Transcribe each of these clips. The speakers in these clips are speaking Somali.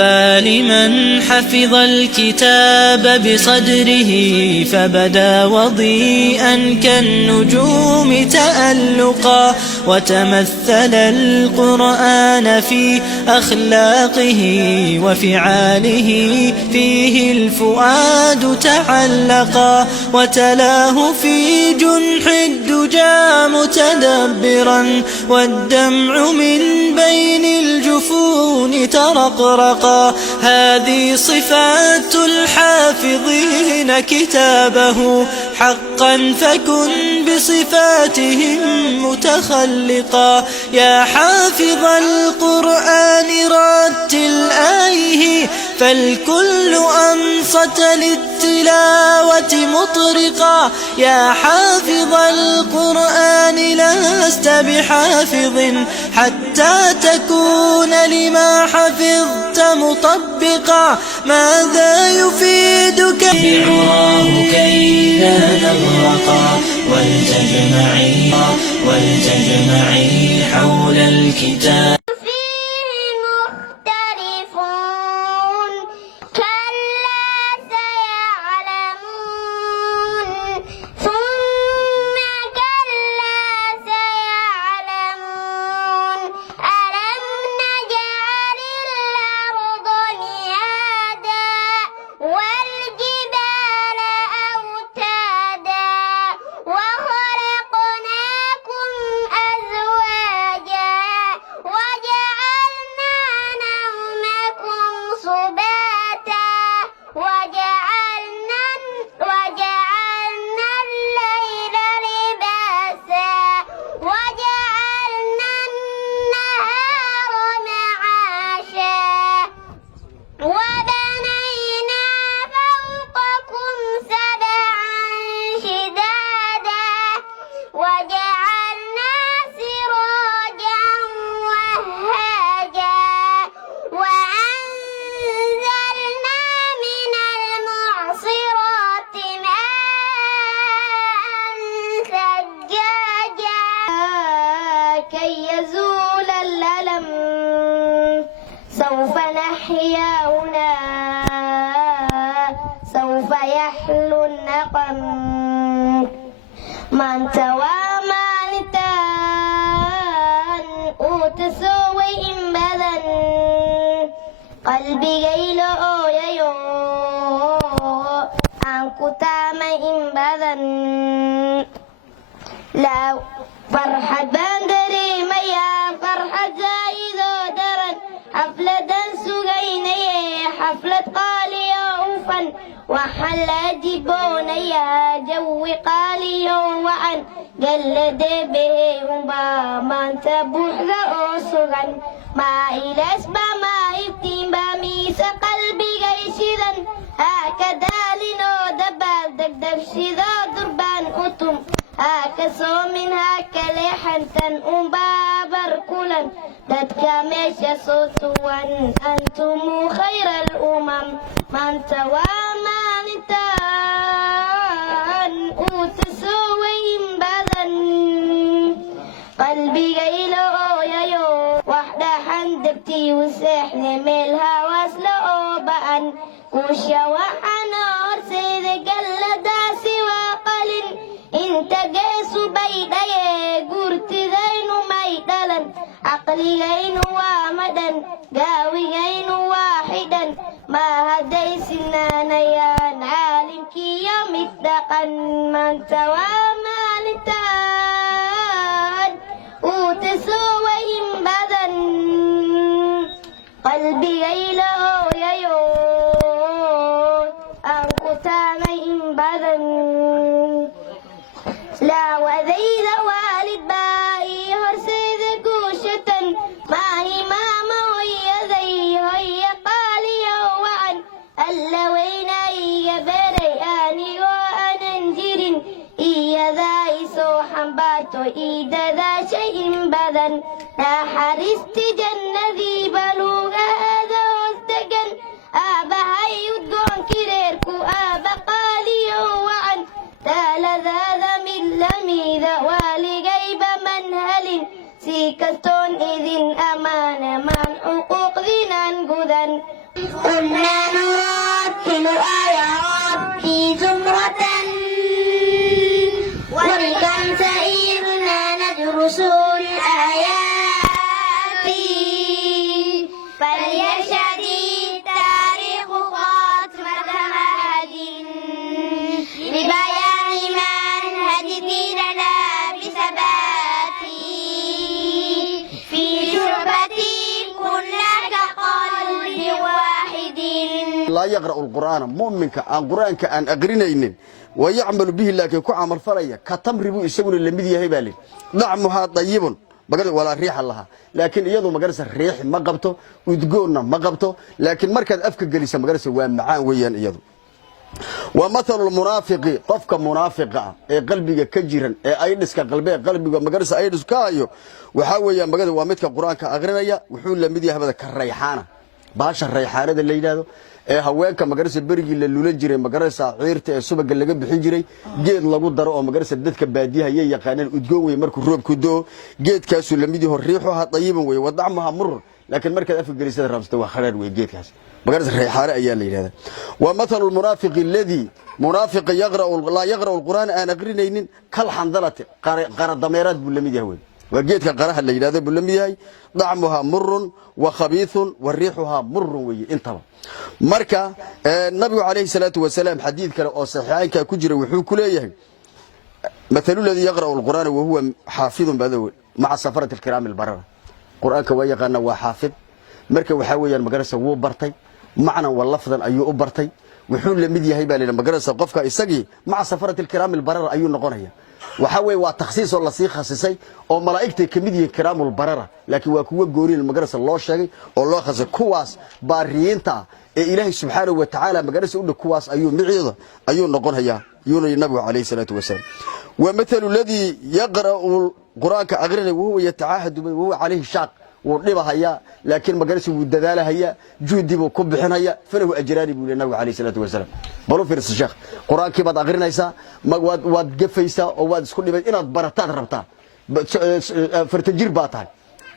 طوبى لمن حفظ الكتاب بصدره فبدا وضيئا كالنجوم تألقا وتمثل القرآن في أخلاقه وفعاله فيه الفؤاد تعلقا وتلاه في جنح الدجى متدبرا والدمع من بين الجفون ترقرقا هذه صفات الحافظين كتابه حقا فكن بصفاتهم متخلقا يا حافظ القرآن رتل آيه فالكل أنصت للتلاوة مطرقا يا حافظ القرآن لست بحافظ حتى تكون لما حفظت مطبقا ماذا يفيدك بعراه كي لا نغرقا ولتجمعي حول الكتاب سوف نحيا هنا سوف يحلو النقم من توامى لتان أوتسوي إمبذن قلبي غيلو ييو أنكو تامي إمبذن لا فرحة بندري ميا فرحة زايدو درن حفلة سجيني حفلة قالي أوفا وحل جبوني جو قالي وعن قلد به ما انت بحر أسغن ما إلس ما يفتين بميس قلبي غيشذا هكذا لنو دبال دقدق شذا دربان أتم هكسو من هكا لحنتن بابر كلا دتك ميشا صوتوان أنتم خير الأمم من توامى لتان أوتسوين بذن قلبي غيلو ييو وحدة حندبتي وسحن ملها واسلو بأن وشا وحنور سيد قلدا سوى قلن انت قيسو بيدي قرت ذين ميدلا عقلي غين وامدا قاوي غين واحدا ما هدي سنانيان عالم كي يمدقا من توامى لتان وتسوين بدن قلبي غيلو ييو أنقتامين بدن لا وذيذ والد باي هرسيذ قوشة ما هي ماما هي ذي هي قالي وعن اللوين أي بري آني وأننجر إيا ذاي سوحا باتو إيدا ذا شيء بدن لا حرست جنة ذي بلوغ هذا واستجن آبا هاي الدون كريركو آبا قالي وعن تالا ذا من لميذا والي غيب منهل سيكستون إذن أمان من حقوق ذنان قذن كنا نرتل آية ربي زمرة والكم سئرنا ندرس الآيات فليشهد التاريخ خاتمة مهد ببيان منهج ديننا بثبات في شعبة كنا كقلب واحد. لا يقرأ القرآن مؤمنك عن قرآنك عن أقرنين ويعمل به لكن كعمل فريا كتمر بو يسوون اللي مدي هيبالي نعمها طيب ولا ريح لها لكن يدو مقرس الريح ما قبته وتقولنا ما قبته لكن مركز أفك جلسة مقرس ومعان ويان يدو. ومثل المنافق طفك منافقة قلبي كجيرا أيدس كقلبي قلبي مقرس أيدس كايو وحاول مقرس ومتك القرآن كأقرنيا وحول مدي هذا كالريحانة باش الريحانة اللي يدادو haweenka magarasa berigi la lulan jiray magarasa ciirta ee subaga laga bixin jiray geed lagu daro oo magarasa dadka baadiyaha ay yaqaaneen udgoon way markuu roobku doo geedkaas uu lamid yahay riixuha tayiban way wadacmaha mur laakiin marka afka galisada rabsta waa kharaar way geedkaas magarasa riixaare ayaa la yiraahdaa wa mathalu almunafiq alladhi munafiq yaqra la yaqra alquran aan aqrinaynin kal handalati qara dameerad buu lamid yahay waa geedka qaraha la yiraahdo buu lamid yahay dacmuha murrun wa khabithun wa riixuha murrun way intaba marka nabiga kaleey salaatu wasalaam xadiid kale oo saxiixaynka ku jira wuxuu ku leeyahay mathalu alladhi yaqra'u alquran wa huwa xaafidun badawi ma'a safarati alkiram albarara quraanka waa yaqaana waa xaafid marka waxa weeyaan magarasa wuu bartay macna wal lafdan ayuu u bartay wuxuu la mid yahay baa magarasa qofka isagii ma'a safarati alkiram albarara ayuu noqonaya waxa weey waa takhsiis oo la sii khasisay oo malaa'igta kamid yihiin kiraamul barara laakiin waa kuwa gooril magarasa loo sheegay oo loo khasay kuwaas baariinta ee ilaahay subhanahu wa ta'ala magarasa u kuwaas ayuu miciida ayuu noqonayaa yunus nabiga kaleey salaatu wasalaam wa mathalu alladhi yaqra'u alquranka aqrina wa huwa yataahadu wa huwa alayhi shaq ودبهايا لكن ما قالش وددالهايا جودي بو كبخنايا فله اجراني بو النبي عليه الصلاه والسلام بلو فيرس الشيخ قران كي باد اقرينيسا ما واد جفيسا او واد اسكو ديبay inaad barataan rabtaa fartajir baataay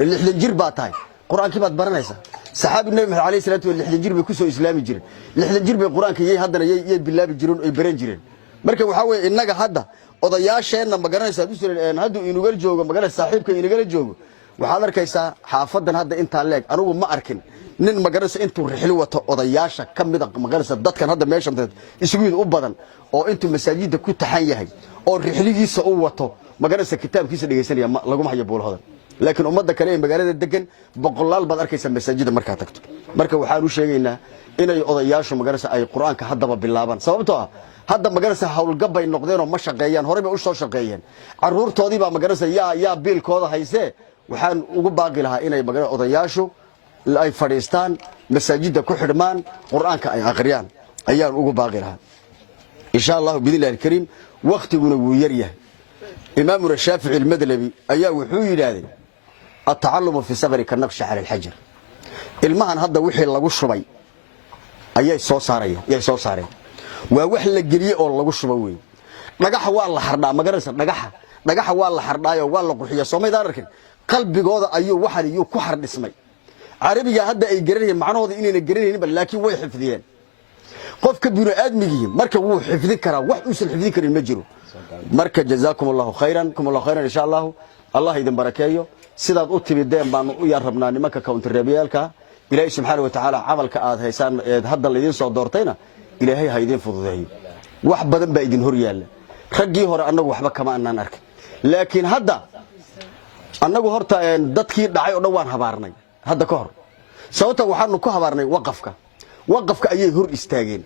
lixdan jir baataay quraanki baad baranaysa saxaabi nabi maxamed عليه الصلاه والسلام lixdan jir bay ku soo islaami jireen lixdan jir bay quraanka yey hadana yey bilaabi jireen oo baran jireen marka waxa weey inaga hadda odayaasheena ma garanaysa haddu inugal joogo magaala saaxiibka inugal joogo waxaad arkaysaa xaafadan hadda inta leeg anigu ma arkin nin magarasa intuu rixli wato odayaasha kamid ah magarasa dadkan hadda meeshan isugu u badan oo intuu masaajida ku taxan yahay oo rixligiisa uu wato magarasa kitaabkiisa dhageysanaya lagu hayo boolhodan laakiin ummadda kale ee magaalada degan boqolaal baad arkaysaa masaajida marka tagto marka waxaan u sheegaynaa inay odayaashu magarasa ay quraanka haddaba bilaabaan sababtoo ah hadda magarasa hawlgab bay noqdeen oo ma shaqeeyaan hore bay u soo shaqeeyeen caruurtoodii baa magarasa yaa biilkooda haysee waxaan ugu baaqi lahaa inay magarasa odayaashu ay fadhiistaan masaajida ku xidhmaan quraanka ay aqriyaan ayaan ugu baaqi lahaa insha Allah bidillahi kariim waqtiguna wuu yar yahay imaam Shaafici al-Madlabi ayaa wuxuu yiraahday at-ta'allum fi sabri ka naqsh ala al-hajar ilmahan hadda wixii lagu shubay ayay soo saareen waa wax la galiyo oo lagu shubo weey dhagaxa waa la xardhaa magarasa dhagaxa waa la xardhaayo waa la qurxiyo Soomaaliya arkin qalbigooda ayuu waxan iyo ku xardhismay carabiga hadda ay garanayeen macnahooda inayna garanaynin laakiin way xifdiyeen qofka bini aadmigi marka wuu xifdin karaa wax uu xifdin karin ma jiro marka jazaakumullahu khayran insha Allah Allah idin barakeeyo sidaad u timideen baan u yar rabnaa nimanka counter-rebelka ilaahay subhanahu wa ta'ala amalka aad haysaan hadda la idin soo doortayna ilaahay ha idin fududeeyo wax badan baa idin hor yaala ragii hore anagu waxba kama aanan arkin laakiin hadda anagu horta dadkii dhacay oo dhawaan habaarnay hadda ka hor sababta waxaanu ku habaarnay waqafka ayay hor istaageen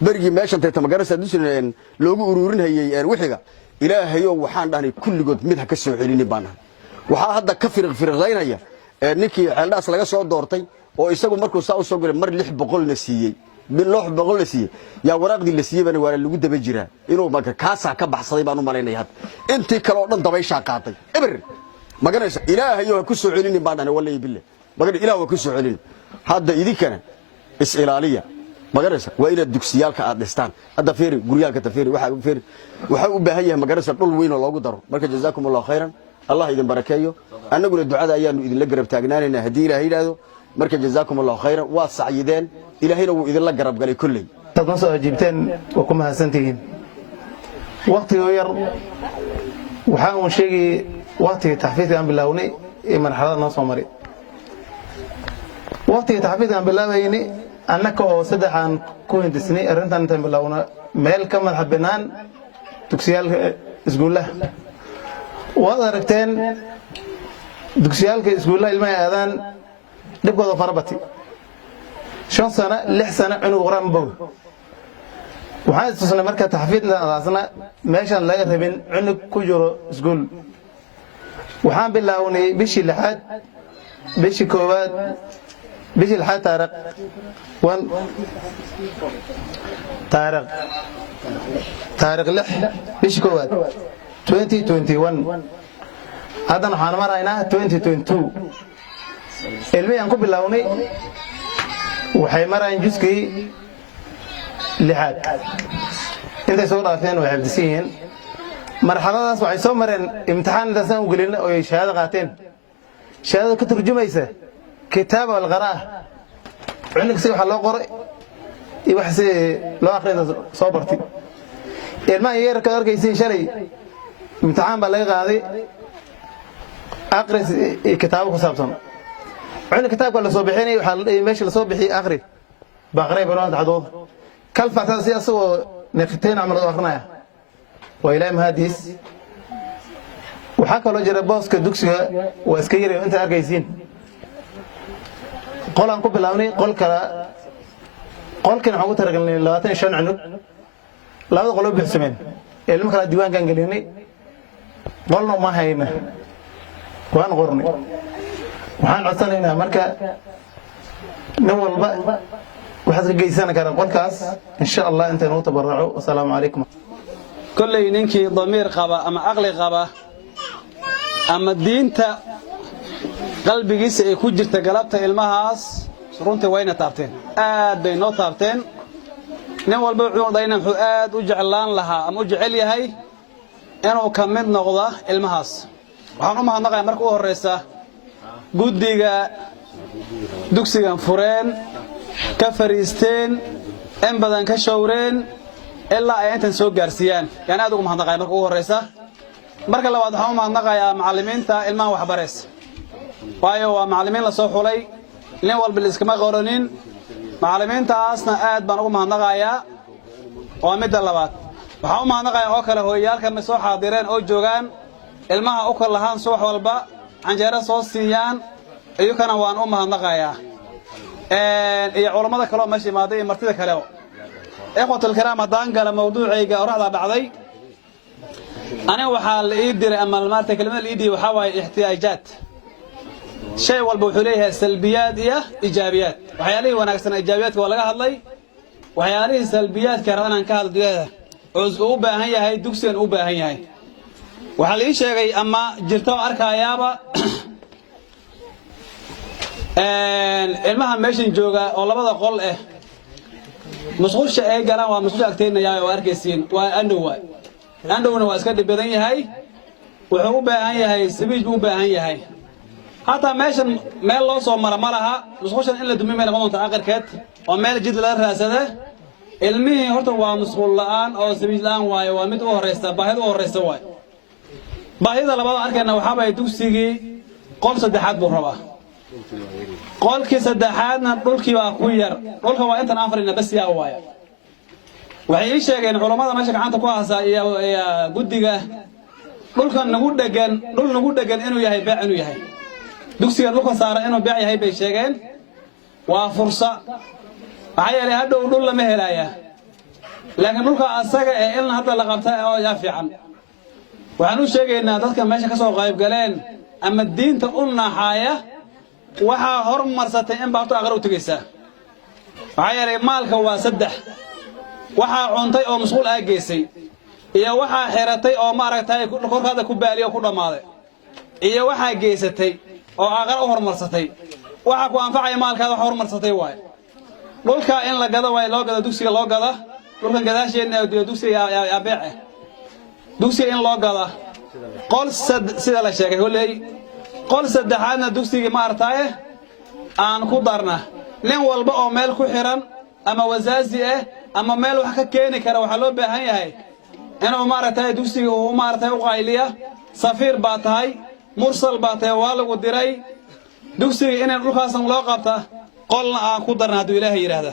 barigi meeshan teeta magarasa dusneen loogu ururinayay wixiga ilaahayo waxaan dhahnay kulligood mid ha ka soo celin baan waxa hadda ka firqaynaya ninkii xeeldhaas laga soo doortay oo isagu markuu saa u soo galay mar 600 na siiyay min 600 la siiyay yaa waraaqdi la siiyay bana waa lagu daba jiraa inuu marka kaasa ka baxsaday baan u maleynay had intii kale oo dhan dabaysha qaatay eber maganaysa ilaahayo ku soo celin baan dhahnay wallahi billah magan ilaahu ku soo celin hadda idinkana is ilaaliya magarasa waa ila dugsiyalka aad dhistaan hadda feeri guriyalka tafeeri waxa u baahan yahay magarasa dhul weyn oo loogu daro marka jazaakumullahu khayran Allah idin barakeeyo annaguna ducada ayaanu idin la garab taagnaanayna hadii ilaahay yiraahdo marka jazaakumullahu khayran waa sacyideen ilaahayna wuu idin la garab galay kulli dad ma soo ajiibteen waa ku mahadsantihiin waqtiga yar waxaan uu sheegay waqtiga taxfiidka aan bilawnay ee marxalada noo soo maray waqtiga taxfiidka aan bilaabayni annaka oo saddexaan ku hindisnay arrintan intaan bilowna meel ka madax bannaan dugsiyaalka iskuulaha waad aragteen dugsiyaalka iskuulaha ilmaha aadaan dhibkooda farabati 5 sano 6 sano cunug quraan boog waxaan istusnay marka taxfiidna adaasna meeshan laga rabin cunug ku jiro iskuul waxaan bilawnay bishii 6 bishii 1 bishii 6 taariikh 6 bishii 1 2021 haddana waxaan maraynaa 2022 ilmihii ku bilawnay waxay marayaan juskii 6 intay soo dhaafeen way xifdisiin marxaladaas waxay soo mareen imtixaan intaasaan u gelin oo ay shahaado qaateen shahaado ka turjumaysa kitaab al-qiraa'ah cunug si waxa loo qoray iyo wax si loo akhriyo soo bartay ilmaha yar ka arkaysiin shalay imtixaan baa laga qaaday akhris kitaab ku saabsan cunug kitaabka la soo bixinay waxa meesha la soo bixiyay akhri baqray banaan taxdood kal fataa si asoo nafteen amal akhrinaya wa ilaa mahadis waxa kale jira booska dugsiga waa iska yar inta arkaysiin qolaan ku bilawnay qolkan waxaan ku taragalnay 25 cunug labada qolo bixsameen ilmo kala diiwaankan gelinay qolna ma hayna waan qornay waxaan codsanaynaa marka nin walba waxaad ka geysan karaa qolkaas insha Allah inta inuu tabarruco assalaamu alaykum kullay ninkii damiir qaba ama aqli qaba ama diinta qalbigiisa ay ku jirta galabta ilmahaas runtii wayna taabteen aad bay noo taabteen nin walba wuxuu dayna wuxuu aad u jeclaan lahaa ama u jecel yahay inuu ka mid noqdo ilmahaas waxaan u mahadnaqayaa marka u horeysa guddiga dugsigan fureen ka fariisteen in badan ka shawreen ilaa ay intan soo gaarsiiyaan yani aad ugu mahadnaqayaa marka u horeysa marka labaad waxaan u mahadnaqayaa macallimiinta ilmaha waxbareys waayo waa macallimiin la soo xulay nin walba iskama qoranin macallimiintaasna aad baan ugu mahadnaqayaa waa midda labaad waxaan u mahadnaqayaa oo kale hooyaalka ma soo xaadireen oo joogaan ilmaha u kala lahaan subax walba canjeero soo siiyaan iyagana waan u mahadnaqayaa iyo culimada kale oo meesha imaaday iyo martida kale ikhwatul kiraam haddaan gala mawduucayga oraxda dhacday aniga waxaa la ii diray ama maarta kelimada la ii diray waxaa waaye ihtiyaajaad shay walba wuxuu leeyahay salbiyaad iyo ijaabiyaad waxyaalihii wanaagsan ijaabiyaadka waa laga hadlay waxyaalihii salbiyaadka rabaan ka hadlayo oo u baahan yahay dugsigan u baahan yahay waxa la ii sheegay ama jirto arkayaaba ilmaha meeshan jooga oo labada qol musqusha ay galaan waa musqusha agteynaya oo arkaysiin waa andowna waa iska dhib badan yahay wuxuu u baahan yahay sabiij u baahan yahay hatta meeshan meel loo soo mara malaha musqushan in la dumiyo meel qoonta aqarkeed oo meel jid la raasada ilmihii horta waa musqul la'aan oo sabiij la'aan waayo waa mid u horeysa baahida u horeysa waay baahida labada arkayna waxa bay dugsigii qol saddexaad buu rabaa qolkii saddexaadna dhulkii waa ku yar dhulka waa intan afarina bas yaa waaya waxay ii sheegeen culimada meesha gacanta ku haysa iyo guddiga dhulkan nagu dhagan inuu yahay beec inuu yahay dugsiga dhulka saara inuu beec yahay bay sheegeen waa fursa waxa yeelay hadhow dhul lama helaya laakiin dhulka asaga in hadda la qabtay oo yaa fiican waxaan u sheegaynaa dadka meesha ka soo qayb galeen ama diinta u naxaya waxa hormarsatay in baaqto aqro u tagaysa waxa yeelay maalka waa 3 waxa cuntay oo mas'uul ah geysay iyo waxa xiratay oo ma aragtay korkaada ku baaliyo ku dhamaaday iyo waxa geysatay oo aqro u hormarsatay waxa ku anfacay maalkaada hormarsatay waay dhulka in la gado way loo gado dugsiga loo gado dhulkan gadaasheena dugsiga yaa beec dugsiga in loo gado qol sida la sheegay hoolay qol saddexaadna dugsiga ma artay aan ku darna nin walba oo meel ku xiran ama wasaazi ah ama meel wax ka keeni kara waxa loo baahan yahay inuu maaragtay dugsiga uu maaragtay u qayliya safiir baa tahay mursal baa tahay waa lagu diray dugsiga inaan dhulkaasan loo qabta qolna aan ku darna hadduu ilaahay yiraahdo